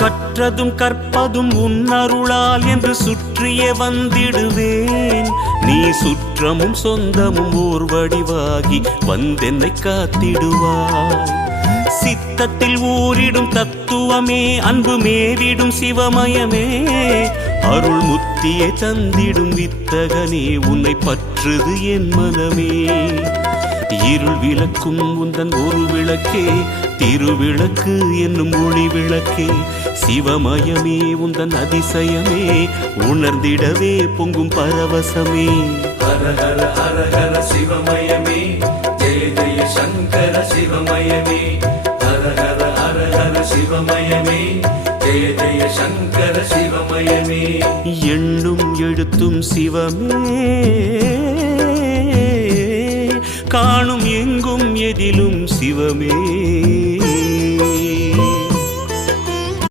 கற்றதும் கற்பதும் உன்னருளால் என்று சுற்றியே வந்திடுவேன். நீ சுற்றமும் சொந்தமும் ஓர் வடிவாகி வந்தென்னை காத்திடுவாய். சித்தத்தில் ஊரிடும் தத்துவமே, அன்பு மேவிடும் சிவமயமே, அருள் முத்தியை தந்திடும் வித்தகனே, உன்னை பற்றுது என் மனமே. இருள் விளக்கும் உந்தன் ஒரு விளக்கே, திருவிளக்கு என்னும் ஒளி விளக்கே, சிவமயமே உந்தன் அதிசயமே, உணர்ந்திடவே பொங்கும் பரவசமே. ஹர ஹர ஹர ஹர சிவமயமே, ஜெய ஜெய சங்கர சிவமயமே. ஹர ஹர ஹர ஹர சிவமயமே, ஜெய ஜெய சங்கர சிவமயமே. எண்ணும் எழுத்தும் சிவமே, காணும் எங்கும் எதிலும் சிவமே.